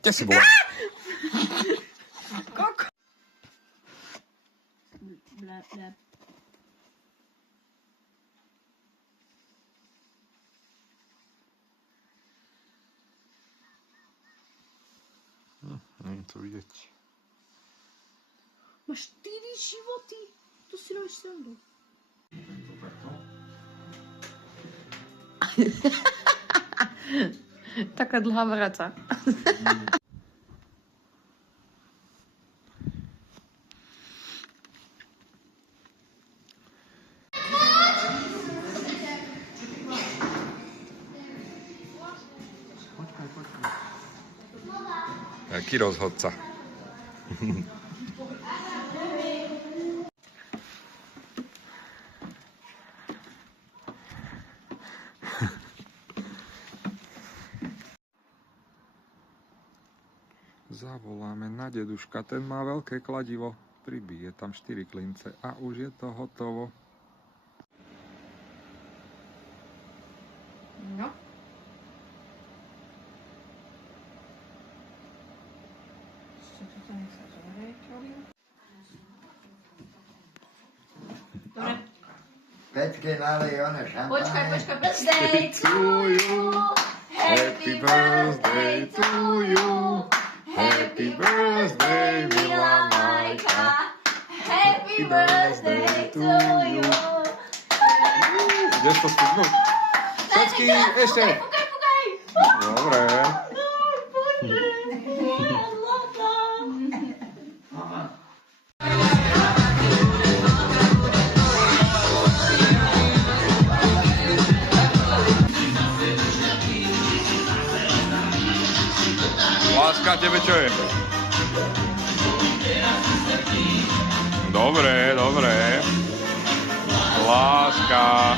Kde si bola? Koko. Bla, bla. Není to vidieť. Máš 4 životy. Tu si robíš srandu. Taká dlhá vraca. Jaký rozhodca. Zavoláme na deduška, ten má veľké kladivo. Pribije tam 4 klince a už je to hotovo. No. Dobre. Peťke nalej one šampáne. Počkaj. Birthday to you. Happy birthday to you. Happy birthday, milá Majka. Happy birthday to you. Ideš to stihnúť? Všetky, ešte. Fúkaj. Dobre. Láska, tebe čo je? Dobre. Láska.